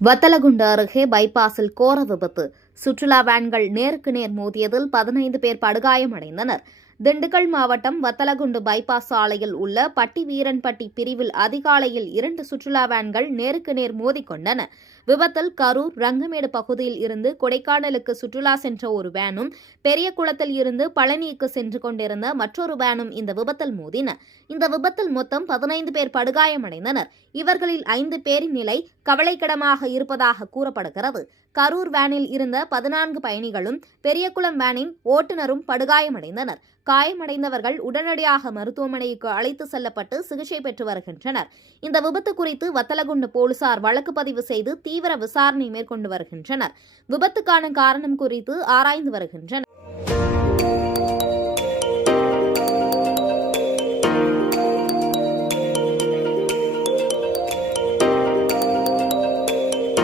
வத்தலகுண்டு அருகே பைபாஸில் கோர விபத்து. சுற்றுலா வேன்கள் நேருக்கு நேர் மோதியதில் 15 பேர் படுகாயமடைந்தனர். திண்டுக்கல் மாவட்டம் வத்தலகுண்டு பைபாஸ் சாலையில் உள்ள பட்டிவீரன்பட்டி பிரிவில் அதிகாலையில் 2 சுற்றுலா வேன்கள் நேருக்கு நேர் மோதிக்கொண்டன. விபத்தில் கரூர் ரங்கமேடு பகுதியில் இருந்து கொடைக்கானலுக்கு சுற்றுலா சென்ற ஒரு வேனும், பெரியகுளத்தில் இருந்து பழனிக்கு சென்று கொண்டிருந்த மற்றொரு வேனும் இந்த விபத்தில் மோதின. இந்த விபத்தில் மொத்தம் 15 பேர் படுகாயமடைந்தனர். இவர்களில் 5 பேரின் நிலை கவலைக்கிடமாக இருப்பதாக கூறப்படுகிறது. கரூர் வேனில் இருந்த 14 பயணிகளும், பெரியகுளம் வேனின் ஓட்டுநரும் படுகாயமடைந்தனர். காயமடைந்தவர்கள் உடனடியாக மருத்துவமனைக்கு அழைத்து செல்லப்பட்டு சிகிச்சை பெற்று வருகின்றனர். இந்த விபத்து குறித்து வத்தலகுண்டு போலீசார் வழக்கு பதிவு செய்து தீவிர விசாரணை மேற்கொண்டு வருகின்றனர். விபத்துக்கான காரணம் குறித்து ஆராய்ந்து வருகின்றனர்.